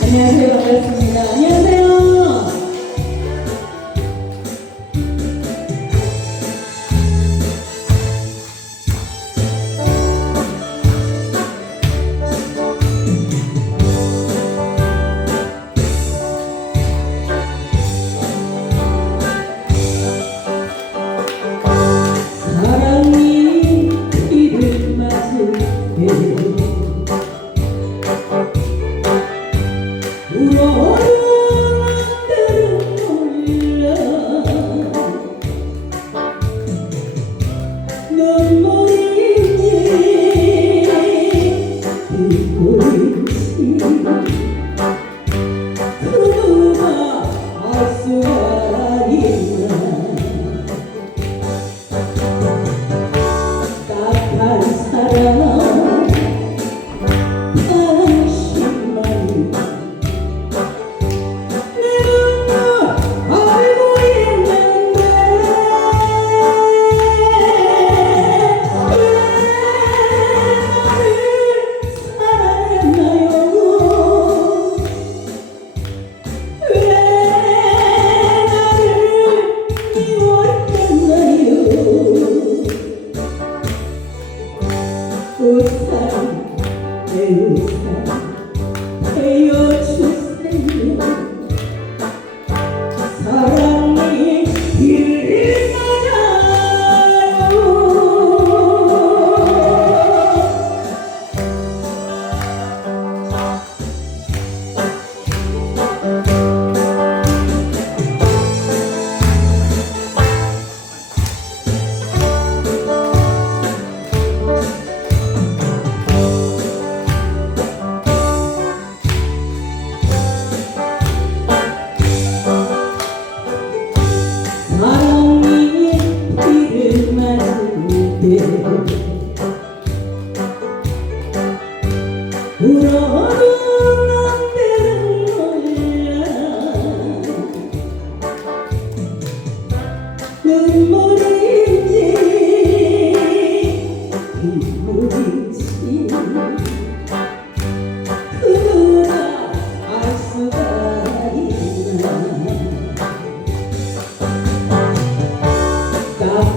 And then.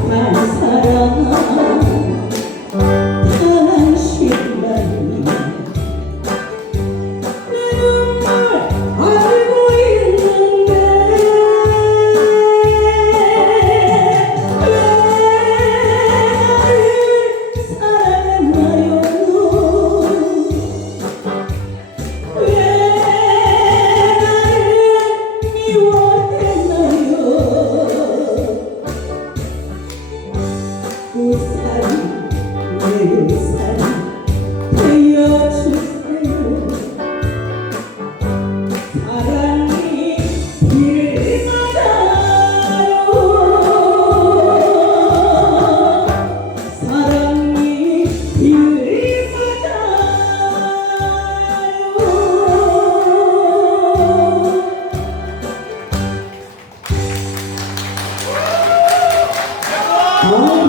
man.